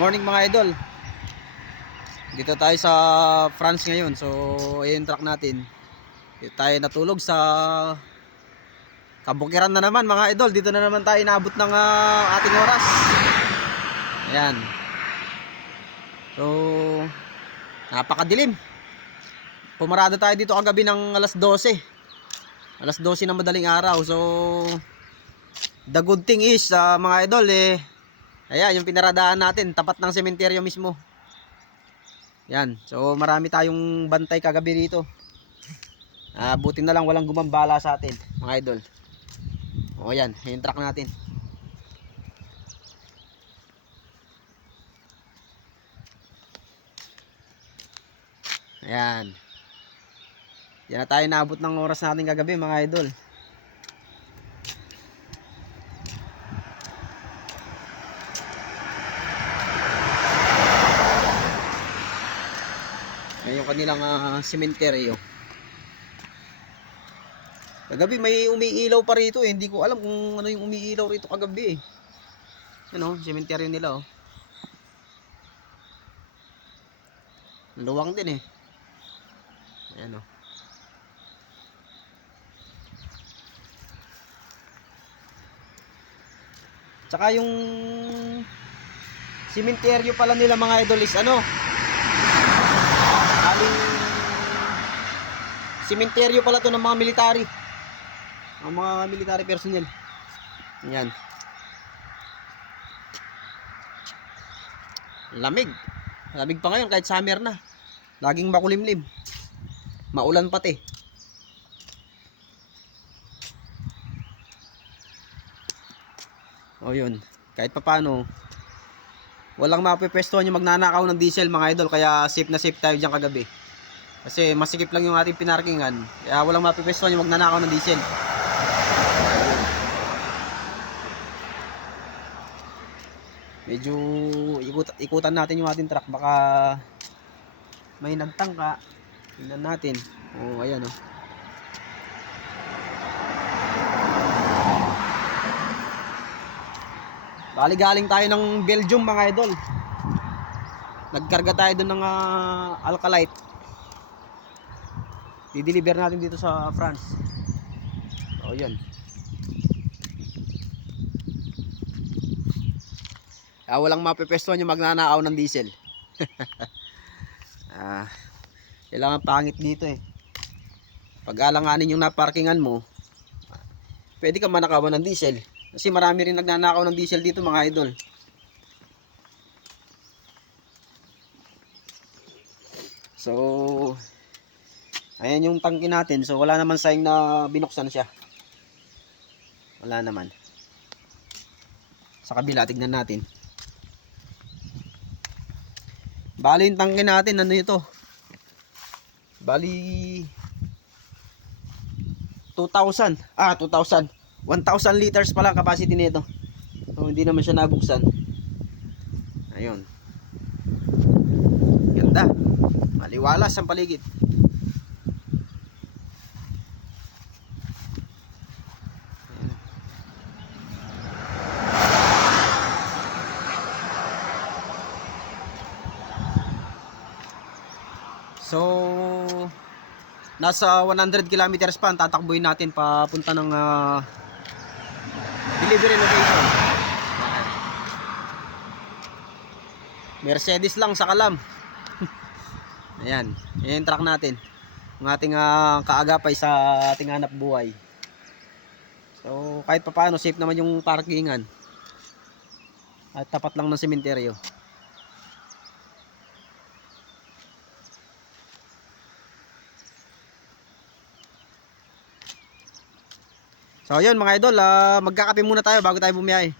Morning mga idol. Dito tayo sa France ngayon. So, ayun truck natin. Dito tayo natulog sa Kabukiran na naman mga idol. Dito na naman tayo inaabot ng ating oras. Ayan. So, napakadilim. Pumarada tayo dito kagabi ng alas 12. Alas 12 ng madaling araw. So, the good thing is mga idol ayan, yung pinaradaan natin tapat ng sementeryo mismo. Yan. So marami tayong bantay kagabi dito. Buti na lang walang gumambala sa atin, mga idol. O yan, yung truck natin. Ayan. Yan na tayo naabot ng oras natin kagabi, mga idol. Yung kanilang sementeryo. Kagabi may umiilaw pa rito eh. Hindi ko alam kung ano yung umiilaw rito kagabi eh. Ano, sementeryo nila oh. Luwang din eh. Ayan oh. Tsaka yung sementeryo pala nila mga idol is ano, sementeryo pala to ng mga military. Ang mga military personnel. Yan. Lamig. Lamig pa ngayon kahit summer na. Laging makulimlim. Maulan pati. O yun. Kahit papano, walang mapipwestuhan yung magnanakaw ng diesel mga idol. Kaya safe na safe tayo dyan kagabi. Kasi masikip lang yung ating pinarkingan. Kaya walang mapipwestuhan yung magnanakaw ng diesel. Medyo ikutan natin yung ating truck. Baka may nagtangka. Tingnan natin. O ayan o. Bali galing tayo ng Belgium mga idol. Nagkarga tayo doon ng Alkalite. Dideliver natin dito sa France. O yun. Walang mapipwestuhan yung magnanakaw ng diesel. Kailangan pangit dito eh. Pag alanganin yung naparkingan mo, pwede ka manakawan ng diesel. Kasi marami rin nagnanakaw ng diesel dito mga idol. So, ayan yung tangke natin. So wala naman sign na binuksan siya. Wala naman. Sa kabila, tignan natin. Bali yung tangke natin, ano ito? Bali 2,000. 2,000. 1,000 liters pala capacity nito. So hindi naman siya nabuksan. Ayun. Ganda. Maliwalas ang paligid. So nasa 100 kilometers pa ang tatakbuhin natin papunta ng delivery location. Mercedes lang sa Kalam. Ayan, yan yung truck natin. Ang ating kaagapay sa ating hanap buhay. So kahit pa paano safe naman yung parkingan. At tapat lang ng sementeryo. So yun mga idol, magkakape muna tayo bago tayo bumiyahe.